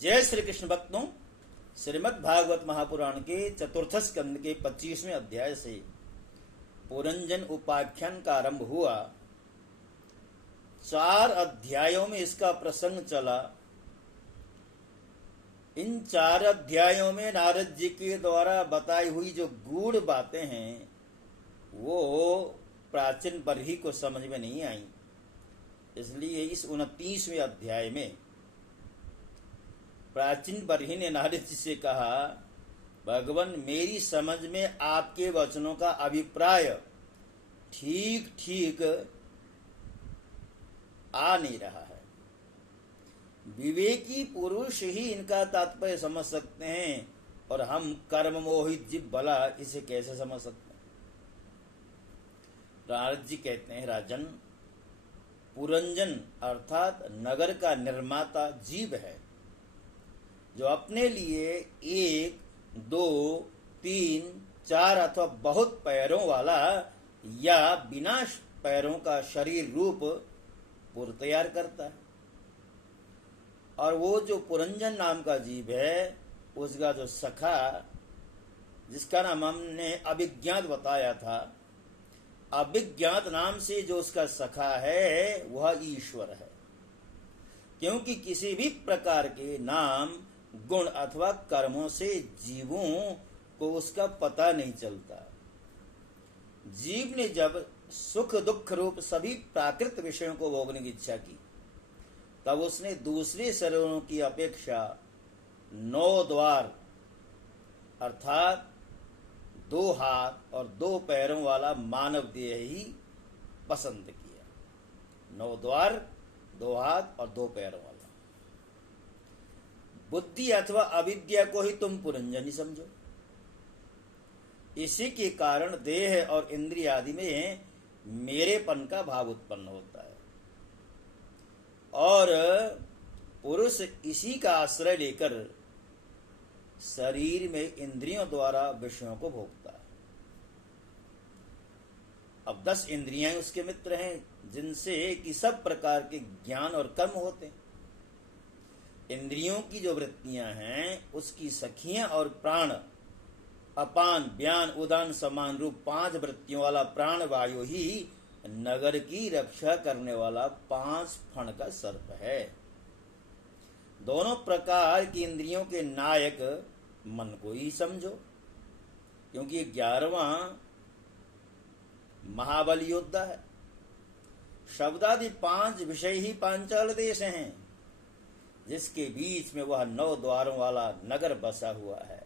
जय श्री कृष्ण भक्तों, श्रीमद् भागवत महापुराण के चतुर्थ स्कंद के 25वें अध्याय से पुरंजन उपाख्यान का आरंभ हुआ। 4 अध्यायों में इसका प्रसंग चला। इन 4 अध्यायों में नारद जी के द्वारा बताई हुई जो गूढ़ बातें हैं वो प्राचीन बरही को समझ में नहीं आई। इसलिए इस 29वें अध्याय में प्राचीन बरही ने नारद जी से कहा, भगवान, मेरी समझ में आपके वचनों का अभिप्राय ठीक ठीक आ नहीं रहा है। विवेकी पुरुष ही इनका तात्पर्य समझ सकते हैं और हम कर्म मोहित जीव भला इसे कैसे समझ सकते हैं। नारद जी कहते हैं, राजन, पुरंजन अर्थात नगर का निर्माता जीव है, जो अपने लिए 1, 2, 3, 4 अथवा बहुत पैरों वाला या बिना पैरों का शरीर रूप पुर तैयार करता है। और वो जो पुरंजन नाम का जीव है, उसका जो सखा, जिसका नाम हमने अभिज्ञात बताया था, अभिज्ञात नाम से जो उसका सखा है वह ईश्वर है। क्योंकि किसी भी प्रकार के नाम, गुण अथवा कर्मों से जीवों को उसका पता नहीं चलता। जीव ने जब सुख दुख रूप सभी प्राकृत विषयों को भोगने की इच्छा की, तब उसने दूसरे शरीरों की अपेक्षा 9 द्वार अर्थात 2 हाथ और 2 पैरों वाला मानव देह ही पसंद किया। 9 द्वार, 2 हाथ और 2 पैरों वाला। बुद्धि अथवा अविद्या को ही तुम पुरंजनी समझो। इसी के कारण देह और इंद्रिय आदि में मेरेपन का भाव उत्पन्न होता है और पुरुष इसी का आश्रय लेकर शरीर में इंद्रियों द्वारा विषयों को भोगता है। अब 10 इंद्रियां उसके मित्र हैं, जिनसे कि सब प्रकार के ज्ञान और कर्म होते हैं। इंद्रियों की जो वृत्तियां हैं उसकी सखियां और प्राण, अपान, व्यान, उदान समान रूप 5 वृत्तियों वाला प्राण वायु ही नगर की रक्षा करने वाला 5 फण का सर्प है। दोनों प्रकार की इंद्रियों के नायक मन को ही समझो, क्योंकि 11वां महाबली योद्धा है। शब्दादि 5 विषय ही पांचाल देश हैं, जिसके बीच में वह 9 द्वारों वाला नगर बसा हुआ है।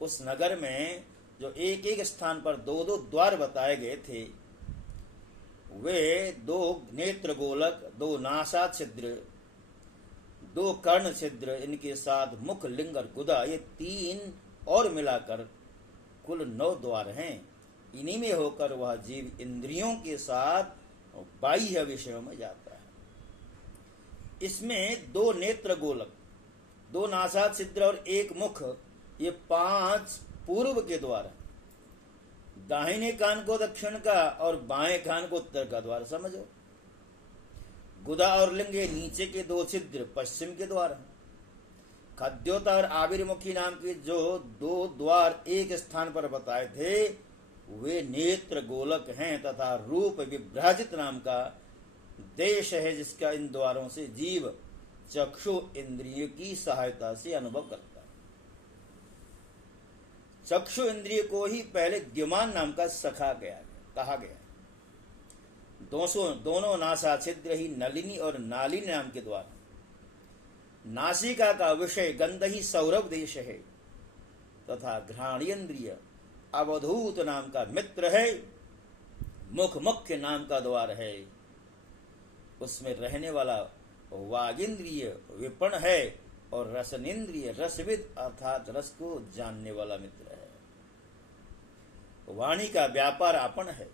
उस नगर में जो एक एक स्थान पर 2-2 द्वार बताए गए थे, वे 2 नेत्र गोलक, 2 नासा छिद्र, 2 कर्ण छिद्र, इनके साथ मुख, लिंग और गुदा, ये 3 और मिलाकर कुल 9 द्वार हैं। इन्हीं में होकर वह जीव इंद्रियों के साथ बाह्य विषयों में जाता है। इसमें 2 नेत्र गोलक, 2 नासा छिद्र और 1 मुख, ये 5 पूर्व के द्वार हैं। दाहिने कान को दक्षिण का और बाएं कान को उत्तर का द्वार समझो। गुदा और लिंग नीचे के 2 छिद्र पश्चिम के द्वार हैं। खद्योता और आविर्मुखी नाम के जो 2 द्वार एक स्थान पर बताए थे, वे नेत्र गोलक हैं तथा रूप विभ्राजित नाम का देश है, जिसका इन द्वारों से जीव चक्षु इंद्रिय की सहायता से अनुभव करता है। चक्षु इंद्रिय को ही पहले द्युमान नाम का सखा कहा गया। दोनों नासा छिद्र ही नलिनी और नालिनी नाम के द्वार। नासिका का विषय गंध ही सौरभ देश है तथा घ्राणेन्द्रिय अवधूत नाम का मित्र है। मुख मुख्य नाम का द्वार है, उसमें रहने वाला वागिंद्रिय विपण है और रसनेन्द्रिय रसविद अर्थात रस को जानने वाला मित्र है। वाणी का व्यापार आपण है,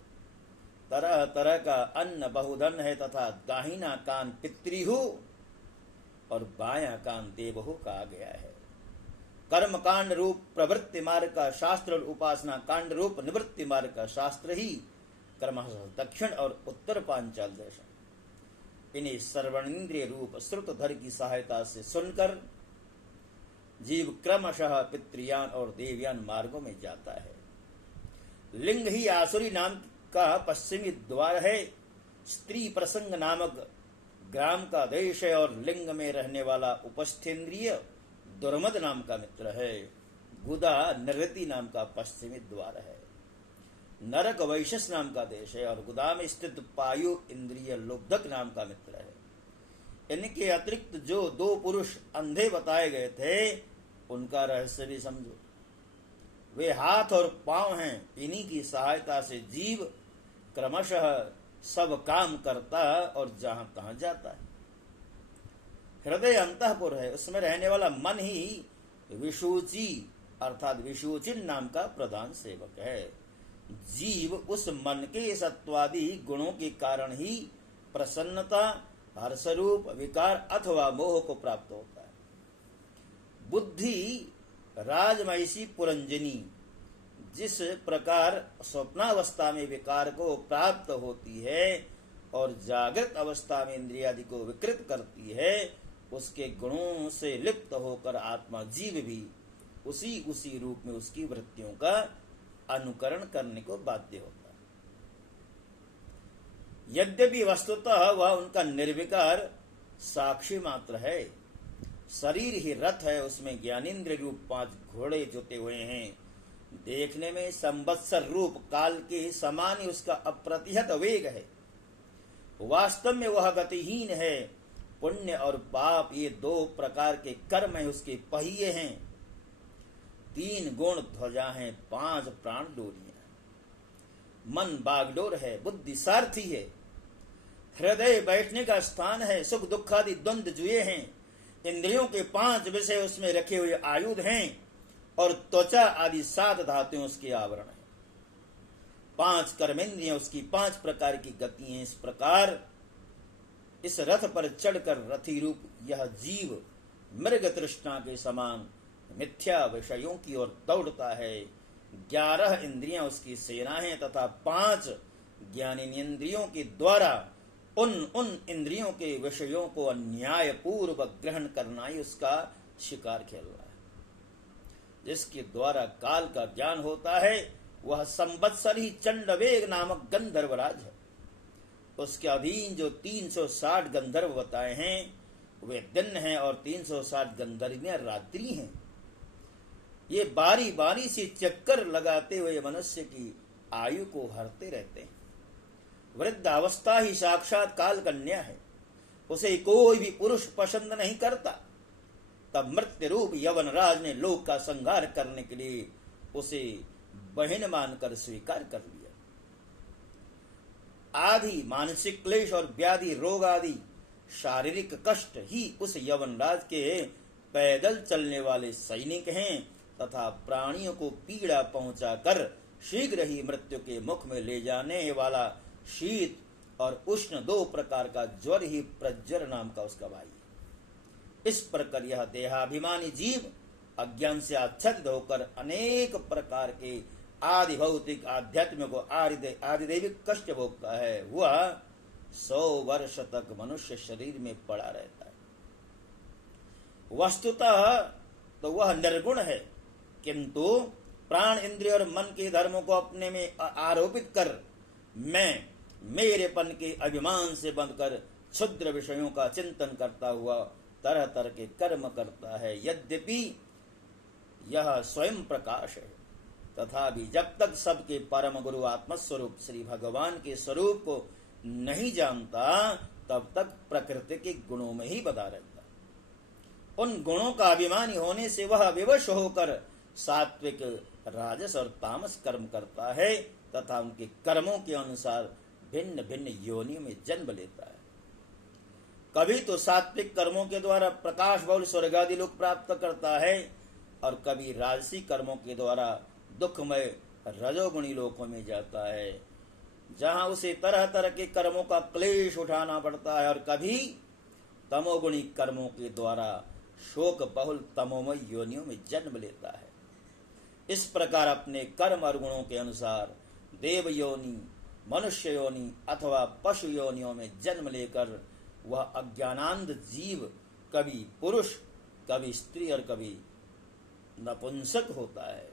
तरह तरह का अन्न बहुधन है तथा दाहिना कान पितृहु और बायां कान देवहु कहा गया है। कर्म कांड रूप प्रवृत्ति मार्ग का शास्त्र और उपासना कांड रूप निवृत्ति मार्ग का शास्त्र ही क्रमशः दक्षिण और उत्तर पांचाल देश। इन्हें सर्वणेन्द्रिय रूप श्रुतधर की सहायता से सुनकर जीव क्रमशः पितृयान और देवयान मार्गों में जाता है। लिंग ही आसुरी नाम का पश्चिमी द्वार है। स्त्री प्रसंग नामक ग्राम का देश है और लिंग में रहने वाला उपस्थेंद्रिय दुर्मद नाम का मित्र है। गुदा नृति नाम का पश्चिमी द्वार है। नरक वैशस नाम का देश है और गुदा में स्थित पायु इंद्रिय लोब्धक नाम का मित्र है। इनके अतिरिक्त जो दो पुरुष अंधे बताए गए थे उनका रहस्य भी समझो। वे हाथ और पांव हैं। इन्हीं की सहायता से जीव क्रमशः सब काम करता और जहां तहां जाता है। हृदय अंतःपुर है, उसमें रहने वाला मन ही विशुचि अर्थात विशुचिन नाम का प्रधान सेवक है। जीव उस मन के सत्वादि गुणों के कारण ही प्रसन्नता, हर्षरूप विकार अथवा मोह को प्राप्त होता है। बुद्धि राजमहिषी पुरंजनी जिस प्रकार स्वप्नावस्था में विकार को प्राप्त होती है और जागृत अवस्था में इंद्रियादि को विकृत करती है, उसके गुणों से लिप्त होकर आत्मा जीव भी उसी रूप में उसकी वृत्तियों का अनुकरण करने को बाध्य होता है। यद्यपि वस्तुतः वह उनका निर्विकार साक्षी मात्र है। शरीर ही रथ है, उसमें ज्ञानेन्द्रिय रूप 5 घोड़े जोते हुए हैं। देखने में संवत्सर रूप काल के समान ही उसका अप्रतिहत वेग है। वास्तव में वह गतिहीन है। पुण्य और पाप ये 2 प्रकार के कर्म है, उसके पहिए हैं। 3 गुण ध्वजा हैं, 5 प्राण डोरियां। मन बागडोर है, बुद्धि सारथी है। हृदय बैठने का स्थान है। सुख दुखादि द्वंद्व जुए हैं। इंद्रियों के 5 विषय उसमें रखे हुए आयुध हैं और त्वचा आदि 7 धातुएं उसके आवरण हैं। 5 कर्मेंद्रियां उसकी 5 प्रकार की गति हैं। इस प्रकार इस रथ पर चढ़कर रथी रूप यह जीव मृग तृष्णा के समान मिथ्या विषयों की ओर दौड़ता है। 11 इंद्रियां उसकी सेना हैं तथा 5 ज्ञानेन्द्रियों के द्वारा उन इंद्रियों के विषयों को अन्याय पूर्वक ग्रहण करना ही उसका शिकार खेल रहा है। जिसके द्वारा काल का ज्ञान होता है वह संवत्सर ही चंडवेग नामक गंधर्वराज है। उसके अधीन जो 360 गंधर्व बताए हैं वे दिन हैं और 360 गंधर्वियां रात्रि हैं। ये बारी बारी से चक्कर लगाते हुए मनुष्य की आयु को हरते रहते हैं। वृद्धावस्था ही साक्षात काल कन्या है। उसे कोई भी पुरुष पसंद नहीं करता। तब मृत्यु रूप यवन राज ने लोक का संहार करने के लिए उसे बहन मानकर स्वीकार कर लिया। आदि मानसिक क्लेश और व्याधि रोग आदि शारीरिक कष्ट ही उस यवन राज के पैदल चलने वाले सैनिक हैं तथा प्राणियों को पीड़ा पहुंचाकर शीघ्र ही मृत्यु के मुख में ले जाने वाला शीत और उष्ण 2 प्रकार का ज्वर ही प्रज्वर नाम का उसका भाई है। इस प्रकार यह देहाभिमानी जीव अज्ञान से आच्छादित होकर अनेक प्रकार के आदि भौतिक आध्यात्मिक आदिदैविक कष्ट भोगता है। वह 100 वर्ष तक मनुष्य शरीर में पड़ा रहता है। वस्तुतः तो वह निर्गुण है, किंतु प्राण इंद्रिय और मन के धर्मों को अपने में आरोपित कर मेरेपन के अभिमान से बंधकर क्षुद्र विषयों का चिंतन करता हुआ तरह तरह के कर्म करता है। यद्यपि यह स्वयं प्रकाश है तथापि जब तक सबके परम गुरु आत्मस्वरूप श्री भगवान के स्वरूप को नहीं जानता तब तक प्रकृति के गुणों में ही बधा रहता। उन गुणों का अभिमानी होने से वह विवश होकर सात्विक राजस और तामस कर्म करता है तथा उनके कर्मों के अनुसार भिन्न भिन्न योनियों में जन्म लेता है। कभी तो सात्विक कर्मों के द्वारा प्रकाश बहुल स्वर्गादि लोक प्राप्त करता है और कभी राजसी कर्मों के द्वारा दुखमय रजोगुणी लोकों में जाता है, जहां उसे तरह तरह के कर्मों का क्लेश उठाना पड़ता है। और कभी तमोगुणी कर्मों के द्वारा शोक बहुल तमोमय योनियों में जन्म लेता है। इस प्रकार अपने कर्म और गुणों के अनुसार देव योनि, मनुष्य योनि अथवा पशु योनियों में जन्म लेकर वह अज्ञानांध जीव कभी पुरुष, कभी स्त्री और कभी नपुंसक होता है।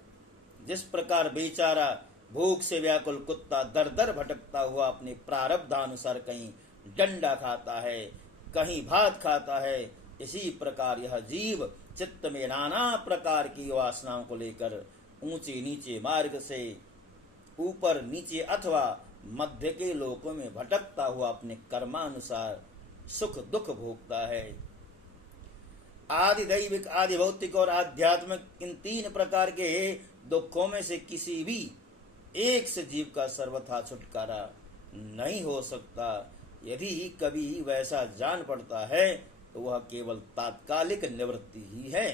जिस प्रकार बेचारा भूख से व्याकुल कुत्ता दर दर भटकता हुआ अपने प्रारब्धानुसार कहीं डंडा खाता है, कहीं भात खाता है, इसी प्रकार यह जीव चित्त में नाना प्रकार की वासनाओं को लेकर ऊंचे नीचे मार्ग से ऊपर नीचे अथवा मध्य के लोकों में भटकता हुआ अपने कर्मानुसार सुख दुख भोगता है। आदि दैविक, आदि भौतिक और आध्यात्मिक इन तीन प्रकार के दुखों में से किसी भी एक से जीव का सर्वथा छुटकारा नहीं हो सकता। यदि कभी वैसा जान पड़ता है तो वह केवल तात्कालिक निवृत्ति ही है।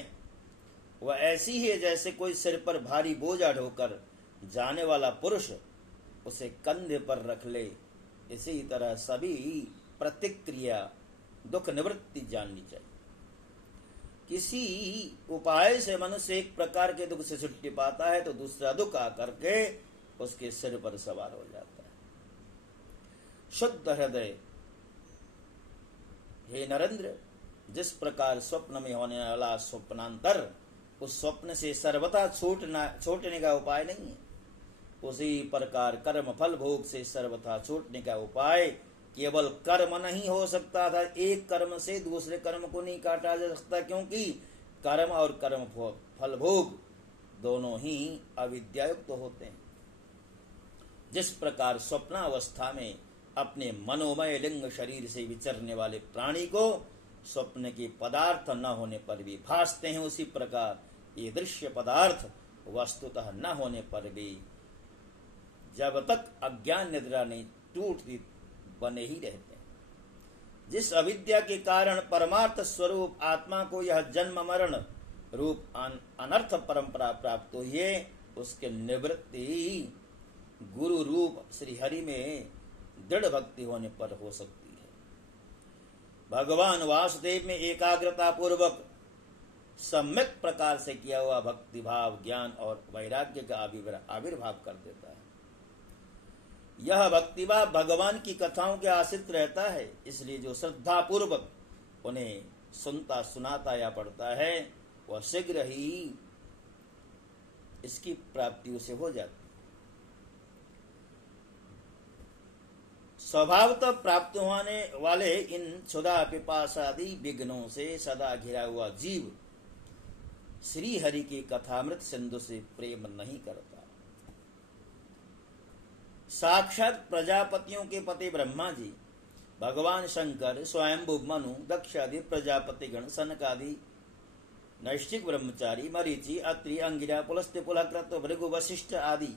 वह ऐसी है जैसे कोई सिर पर भारी बोझा ढोकर जाने वाला पुरुष उसे कंधे पर रख ले। इसी तरह सभी प्रतिक्रिया दुख निवृत्ति जाननी चाहिए। किसी उपाय से मनुष्य एक प्रकार के दुख से छुट्टी पाता है तो दूसरा दुख आकर के उसके सिर पर सवार हो जाता है। शुद्ध हृदय, हे नरेंद्र, जिस प्रकार स्वप्न में होने वाला स्वप्नांतर उस स्वप्न से सर्वथा छूटने का उपाय नहीं है, उसी प्रकार कर्म फल भोग से सर्वथा छूटने का उपाय केवल कर्म नहीं हो सकता था। एक कर्म से दूसरे कर्म को नहीं काटा जा सकता, क्योंकि कर्म और कर्म फल भोग दोनों ही अविद्यायुक्त होते हैं। जिस प्रकार स्वप्नावस्था में अपने मनोमय लिंग शरीर से विचरने वाले प्राणी को स्वप्न के पदार्थ न होने पर भी भासते हैं, उसी प्रकार ये दृश्य पदार्थ वस्तुतः न होने पर भी जब तक अज्ञान निद्रा नहीं टूटती बने ही रहते हैं। जिस अविद्या के कारण परमार्थ स्वरूप आत्मा को यह जन्म मरण रूप अनर्थ परंपरा प्राप्त हुई है, उसके निवृत्ति गुरु रूप श्री हरि में दृढ़ भक्ति होने पर हो सकती है। भगवान वासुदेव में एकाग्रता पूर्वक सम्यक प्रकार से किया हुआ भक्ति भाव ज्ञान और वैराग्य का आविर्भाव कर देता है। यह भक्तिभाव भगवान की कथाओं के आश्रित रहता है, इसलिए जो श्रद्धा पूर्वक उन्हें सुनता सुनाता या पढ़ता है वह शीघ्र ही इसकी प्राप्ति उसे हो जाती। स्वभावतः प्राप्त होने वाले इन क्षुधा पिपासादि विघ्नों से सदा घिरा हुआ जीव श्री हरि की कथामृत सिंधु से प्रेम नहीं करता। साक्षात प्रजापतियों के पति ब्रह्मा जी, भगवान शंकर, स्वयंभू मनु, दक्ष आदि प्रजापति गण, सनक आदि नैष्ठिक ब्रह्मचारी, मरीचि, अत्रि, अंगिरा, पुलस्त्य, पुलहकृत, भृगु, वशिष्ठ आदि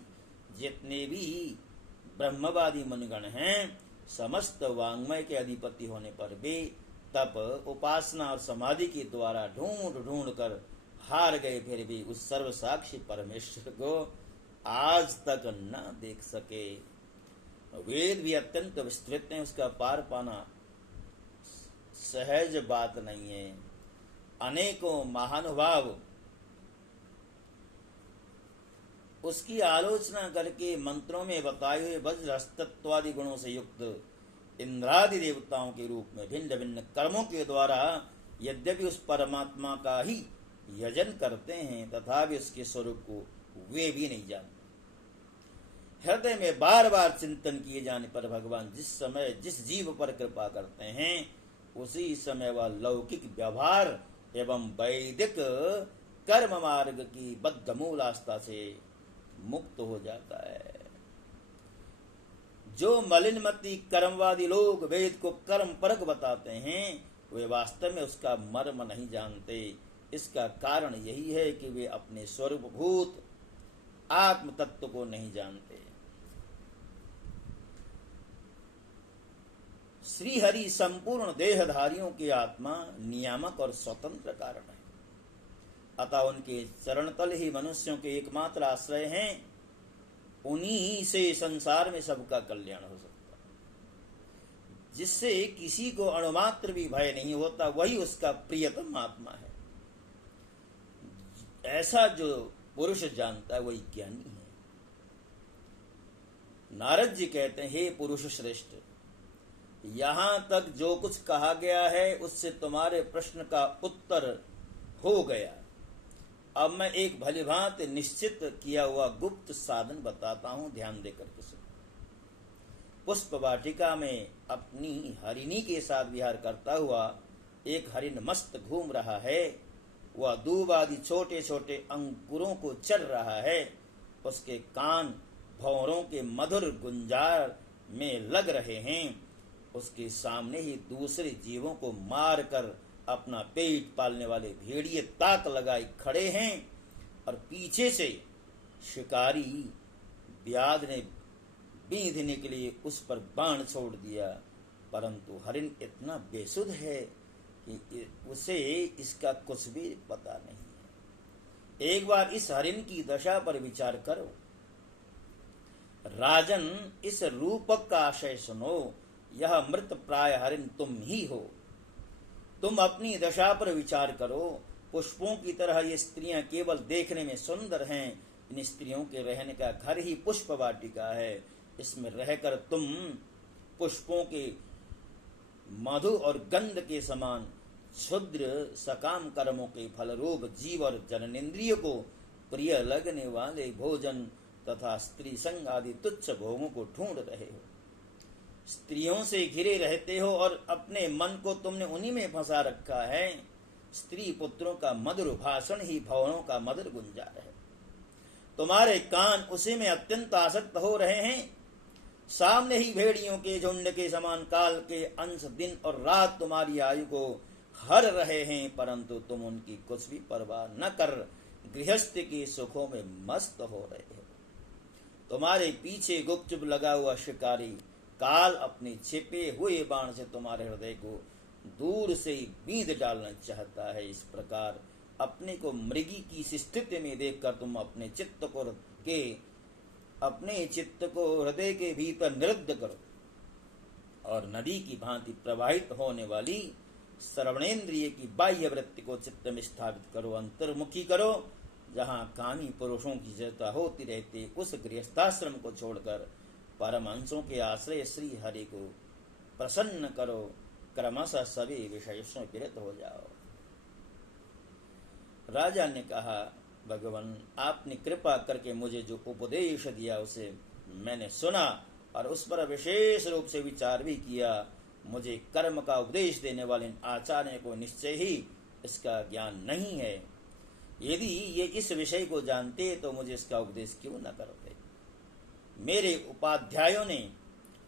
जितने भी ब्रह्मवादी मनगण हैं, समस्त वांग्मय के अधिपति होने पर भी तप, उपासना और समाधि के द्वारा ढूंढ ढूंढ कर हार गए, फिर भी उस सर्वसाक्षी परमेश्वर को आज तक न देख सके। वेद भी अत्यंत विस्तृत हैं, उसका पार पाना सहज बात नहीं है। अनेकों महानुभाव उसकी आलोचना करके मंत्रों में बताए हुए वज्र हस्तत्वादि गुणों से युक्त इंद्रादि देवताओं के रूप में भिन्न भिन्न कर्मों के द्वारा यद्यपि उस परमात्मा का ही यजन करते हैं, तथापि उसके स्वरूप को वे भी नहीं जानते। हृदय में बार बार चिंतन किए जाने पर भगवान जिस समय जिस जीव पर कृपा करते हैं, उसी समय वह लौकिक व्यवहार एवं वैदिक कर्म मार्ग की बद्ध मूल आस्था से मुक्त हो जाता है। जो मलिनमती कर्मवादी लोग वेद को कर्म परक बताते हैं, वे वास्तव में उसका मर्म नहीं जानते। इसका कारण यही है कि वे अपने स्वरूपभूत आत्म तत्व को नहीं जानते। श्री हरि संपूर्ण देहधारियों के आत्मा, नियामक और स्वतंत्र कारण है। अतः उनके चरण तल ही मनुष्यों के एकमात्र आश्रय हैं। उन्हीं से संसार में सबका कल्याण हो सकता है। जिससे किसी को अणुमात्र भी भय नहीं होता, वही उसका प्रियतम आत्मा है। ऐसा जो पुरुष जानता है वही ज्ञानी है। नारद जी कहते हैं, हे पुरुष श्रेष्ठ, यहाँ तक जो कुछ कहा गया है उससे तुम्हारे प्रश्न का उत्तर हो गया। अब मैं एक भलीभांति निश्चित किया हुआ गुप्त साधन बताता हूं, ध्यान देकर के सुनो। पुष्प वाटिका में अपनी हरिणी के साथ विहार करता हुआ एक हरिण मस्त घूम रहा है। वह दूब आदि छोटे छोटे अंकुरों को चर रहा है। उसके कान भंवरों के मधुर गुंजार में लग रहे हैं। उसके सामने ही दूसरे जीवों को मार कर अपना पेट पालने वाले भेड़िए ताक लगाए खड़े हैं और पीछे से शिकारी व्याध ने बींधने के लिए उस पर बाण छोड़ दिया, परंतु हरिण इतना बेसुध है कि उसे इसका कुछ भी पता नहीं है। एक बार इस हरिण की दशा पर विचार करो। राजन, इस रूपक का आशय सुनो। यह मृत प्राय हरिण तुम ही हो। तुम अपनी दशा पर विचार करो। पुष्पों की तरह ये स्त्रियां केवल देखने में सुंदर हैं। इन स्त्रियों के रहने का घर ही पुष्प वाटिका है। इसमें रहकर तुम पुष्पों के मधु और गंध के समान क्षुद्र सकाम कर्मों के फलरूप जीव और जननेन्द्रिय को प्रिय लगने वाले भोजन तथा स्त्री संग आदि तुच्छ भोगों को ढूंढ रहे हो। स्त्रियों से घिरे रहते हो और अपने मन को तुमने उन्हीं में फंसा रखा है। स्त्री पुत्रों का मधुर भाषण ही भवनों का मधुर गुंजार है। तुम्हारे कान उसी में अत्यंत आसक्त हो रहे हैं। सामने ही भेड़ियों के झुंड के समान काल के अंश दिन और रात तुम्हारी आयु को हर रहे हैं, परंतु तुम उनकी कुछ भी परवाह न कर गृहस्थ के सुखों में मस्त हो रहे हो। तुम्हारे पीछे गुपचुप लगा हुआ शिकारी काल अपने छिपे हुए बाण से तुम्हारे हृदय को दूर से ही बींध डालना चाहता है। इस प्रकार अपने को मृगी की इस स्थिति में देखकर तुम अपने चित्त को हृदय के भीतर निरुद्ध करो और नदी की भांति प्रवाहित होने वाली श्रवणेन्द्रिय की बाह्य वृत्ति को चित्त में स्थापित करो, अंतर्मुखी करो। जहाँ कामी पुरुषों की जड़ता होती रहती, उस गृहस्थाश्रम को छोड़कर परमहंसों के आश्रय श्री हरि को प्रसन्न करो। क्रमशः सभी विषयों से विरत हो जाओ। राजा ने कहा, भगवान, आपने कृपा करके मुझे जो उपदेश दिया उसे मैंने सुना और उस पर विशेष रूप से विचार भी किया। मुझे कर्म का उपदेश देने वाले आचार्य को निश्चय ही इसका ज्ञान नहीं है। यदि ये इस विषय को जानते तो मुझे इसका उपदेश क्यों न करते। मेरे उपाध्यायों ने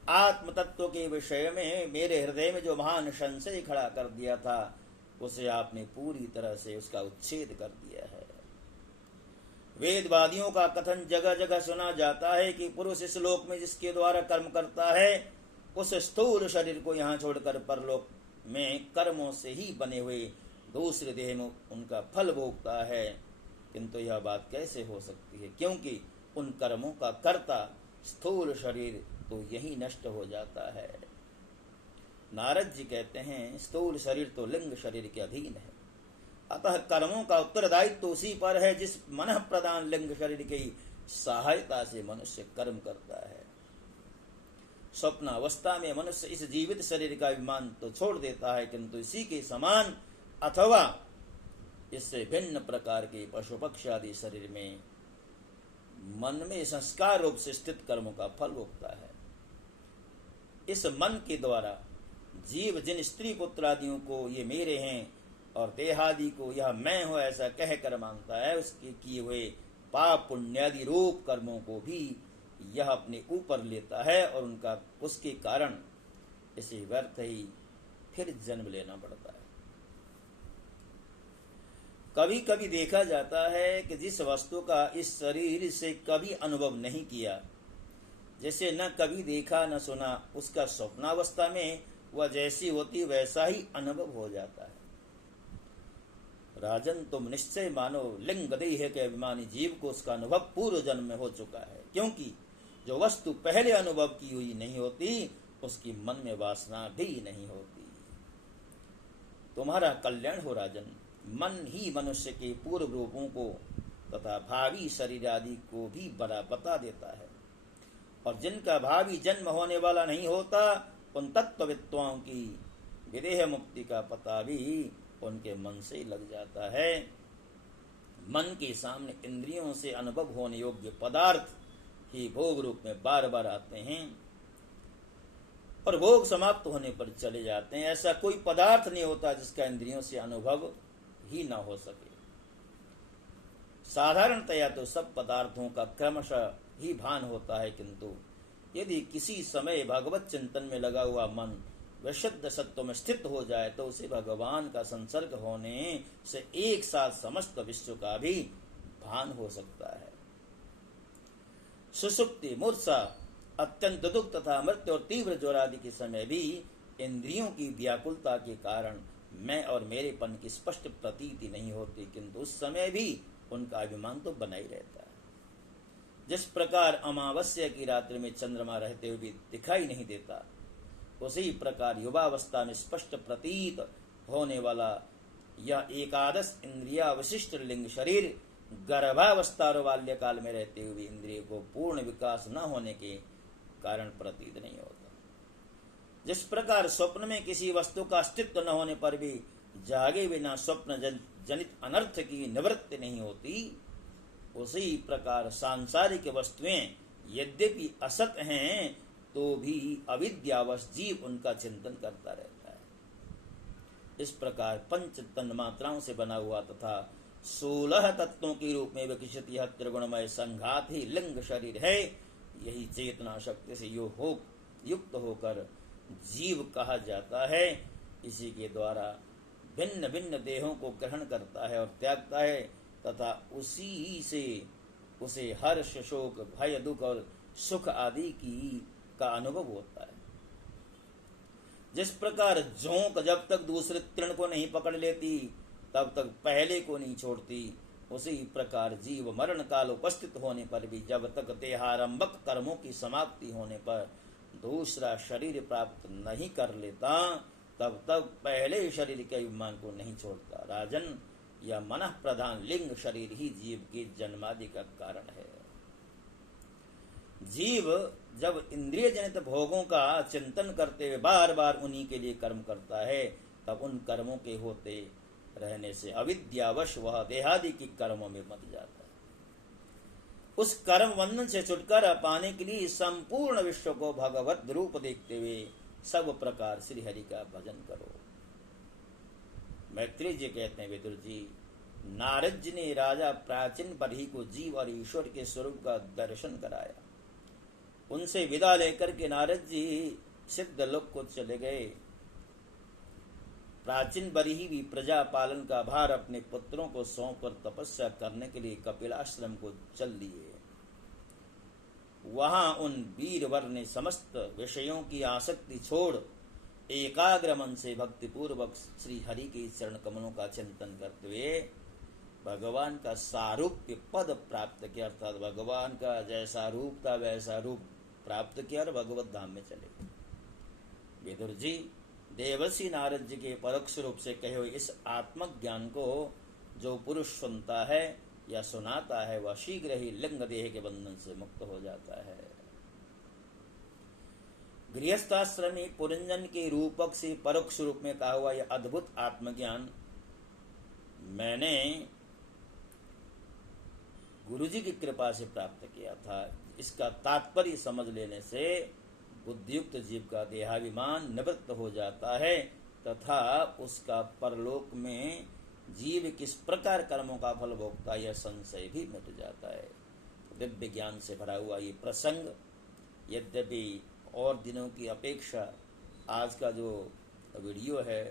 आत्म तत्व के विषय में मेरे हृदय में जो महान संशय खड़ा कर दिया था, उसे आपने पूरी तरह से उसका उच्छेद कर दिया है। वेदवादियों का कथन जगह जगह सुना जाता है कि पुरुष इस लोक में जिसके द्वारा कर्म करता है, उस स्थूल शरीर को यहाँ छोड़कर परलोक में कर्मों से ही बने हुए दूसरे देह में उनका फल भोगता है। किंतु यह बात कैसे हो सकती है, क्योंकि उन कर्मों का कर्ता स्थूल शरीर तो यही नष्ट हो जाता है। नारद जी कहते हैं, स्थूल शरीर तो लिंग शरीर के अधीन है, अतः कर्मों का उत्तरदायित्व तो उसी पर है जिस मन प्रदान लिंग शरीर की सहायता से मनुष्य कर्म करता है। स्वप्न अवस्था में मनुष्य इस जीवित शरीर का अभिमान तो छोड़ देता है, किंतु इसी के समान अथवा इससे भिन्न प्रकार के पशु पक्षी आदि शरीर में मन में संस्कार रूप से स्थित कर्मों का फल भोगता है। इस मन के द्वारा जीव जिन स्त्री पुत्र आदियों को ये मेरे हैं और देहादि को यह मैं हूं ऐसा कहकर मानता है, उसके किए हुए पाप पुण्यादि रूप कर्मों को भी यह अपने ऊपर लेता है और उनका उसके कारण इसे व्यर्थ ही फिर जन्म लेना पड़ता है। कभी कभी देखा जाता है कि जिस वस्तु का इस शरीर से कभी अनुभव नहीं किया, जैसे न कभी देखा न सुना, उसका स्वप्नावस्था में वह जैसी होती वैसा ही अनुभव हो जाता है। राजन, तुम निश्चय मानो लिंग देह के अभिमानी जीव को उसका अनुभव पूर्व जन्म में हो चुका है, क्योंकि जो वस्तु पहले अनुभव की हुई नहीं होती उसकी मन में वासना भी नहीं होती। तुम्हारा कल्याण हो राजन। मन ही मनुष्य के पूर्व रूपों को तथा भावी शरीर आदि को भी बड़ा बता देता है, और जिनका भावी जन्म होने वाला नहीं होता उन तत्वविद्वाओं की विदेह मुक्ति का पता भी उनके मन से ही लग जाता है। मन के सामने इंद्रियों से अनुभव होने योग्य पदार्थ ही भोग रूप में बार बार आते हैं और भोग समाप्त होने पर चले जाते हैं। ऐसा कोई पदार्थ नहीं होता जिसका इंद्रियों से अनुभव ही न हो सके। साधारणतया तो सब पदार्थों का क्रमशः ही भान होता है, किंतु यदि किसी समय भगवत चिंतन में लगा हुआ मन विशुद्ध सत्व में स्थित हो जाए तो उसे भगवान का संसर्ग होने से एक साथ समस्त विश्व का भी भान हो सकता है। सुसुप्ति, मूर्छा, अत्यंत दुख तथा मृत्यु और तीव्र ज्वर आदि के समय भी इंद्रियों की व्याकुलता के कारण मैं और मेरेपन की स्पष्ट प्रतीति नहीं होती, किंतु उस समय भी उनका अभिमान तो बना ही रहता है। जिस प्रकार अमावस्या की रात्रि में चंद्रमा रहते हुए भी दिखाई नहीं देता, उसी प्रकार युवावस्था में स्पष्ट प्रतीत होने वाला यह एकादश इंद्रिया विशिष्ट लिंग शरीर गर्भावस्था और बाल्यकाल में रहते हुए इंद्रिय को पूर्ण विकास न होने के कारण प्रतीत नहीं होता। जिस प्रकार स्वप्न में किसी वस्तु का अस्तित्व न होने पर भी जागे बिना स्वप्न जनित अनर्थ की निवृत्ति नहीं होती, उसी प्रकार सांसारिक वस्तुएं यद्यपि असत हैं तो भी अविद्यावश जीव उनका चिंतन करता रहता है। इस प्रकार पंच तन्मात्राओं से बना हुआ तथा 16 तत्वों के रूप में विकसित यह त्रिगुणमय संघात ही लिंग शरीर है। यही चेतना शक्ति से युक्त होकर जीव कहा जाता है। इसी के द्वारा भिन्न भिन्न देहों को ग्रहण करता है और त्यागता है तथा उसी से उसे हर्ष, शोक, भय, दुख और सुख आदि का अनुभव होता है। जिस प्रकार जोंक जब तक दूसरे तृण को नहीं पकड़ लेती तब तक पहले को नहीं छोड़ती, उसी प्रकार जीव मरण काल उपस्थित होने पर भी जब तक देहारंभक कर्मों की समाप्ति होने पर दूसरा शरीर प्राप्त नहीं कर लेता तब तक पहले शरीर के अभिमान को नहीं छोड़ता। राजन, यह मन प्रधान लिंग शरीर ही जीव के जन्मादि का कारण है। जीव जब इंद्रिय जनित भोगों का चिंतन करते हुए बार बार उन्हीं के लिए कर्म करता है, तब उन कर्मों के होते रहने से अविद्यावश वह देहादि की कर्मों में मत जाता है। उस कर्म बंधन से छुटकारा पाने के लिए संपूर्ण विश्व को भगवत रूप देखते हुए सब प्रकार श्री हरि का भजन करो। मैत्रेय जी कहते हैं, विदुर जी, नारद जी ने राजा प्राचीन बरही को जीव और ईश्वर के स्वरूप का दर्शन कराया। उनसे विदा लेकर के नारद जी सिद्ध लोक को चले गए। प्राचीन बरही भी प्रजा पालन का भार अपने पुत्रों को सौंप कर तपस्या करने के लिए कपिलाश्रम को चल दिए। वहां उन वीरवर ने समस्त विषयों की आसक्ति छोड़ एकाग्र मन से भक्ति पूर्वक श्री हरि के चरण कमलों का चिंतन करते हुए भगवान का सारूप्य पद प्राप्त किया, अर्थात भगवान का जैसा रूप था वैसा रूप प्राप्त किया और भगवत धाम में चले गए। विदुर जी, देवर्षि नारद जी के परोक्ष रूप से कहे हुए इस आत्मक ज्ञान को जो पुरुष सुनता है या सुनाता है वह शीघ्र ही लिंग देह के बंधन से मुक्त हो जाता है। गृहस्थाश्रमी पुरंजन के रूपक से परोक्ष रूप में कहा हुआ यह अद्भुत आत्मज्ञान मैंने गुरुजी की कृपा से प्राप्त किया था। इसका तात्पर्य समझ लेने से बुद्धियुक्त जीव का देहाभिमान निवृत्त हो जाता है तथा उसका परलोक में जीव किस प्रकार कर्मों का फल भोगता यह संशय भी मिट जाता है। दिव्य ज्ञान से भरा हुआ ये प्रसंग यद्यपि और दिनों की अपेक्षा आज का जो वीडियो है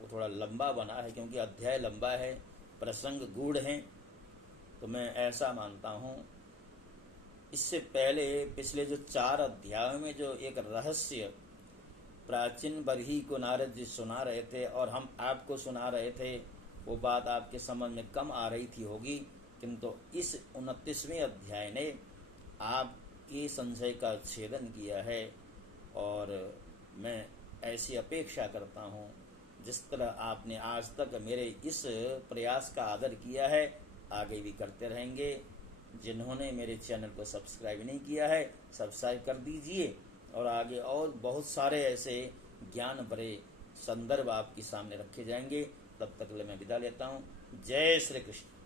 वो थोड़ा लंबा बना है, क्योंकि अध्याय लंबा है, प्रसंग गूढ़ हैं, तो मैं ऐसा मानता हूँ। इससे पहले पिछले जो 4 अध्यायों में जो एक रहस्य प्राचीन बरही को नारद जी सुना रहे थे और हम आपको सुना रहे थे, वो बात आपके समझ में कम आ रही थी होगी, किंतु इस 29वें अध्याय ने आपके संशय का छेदन किया है। और मैं ऐसी अपेक्षा करता हूँ जिस तरह आपने आज तक मेरे इस प्रयास का आदर किया है आगे भी करते रहेंगे। जिन्होंने मेरे चैनल को सब्सक्राइब नहीं किया है सब्सक्राइब कर दीजिए और आगे और बहुत सारे ऐसे ज्ञान भरे संदर्भ आपके सामने रखे जाएंगे। तब तक के लिए मैं विदा लेता हूँ। जय श्री कृष्ण।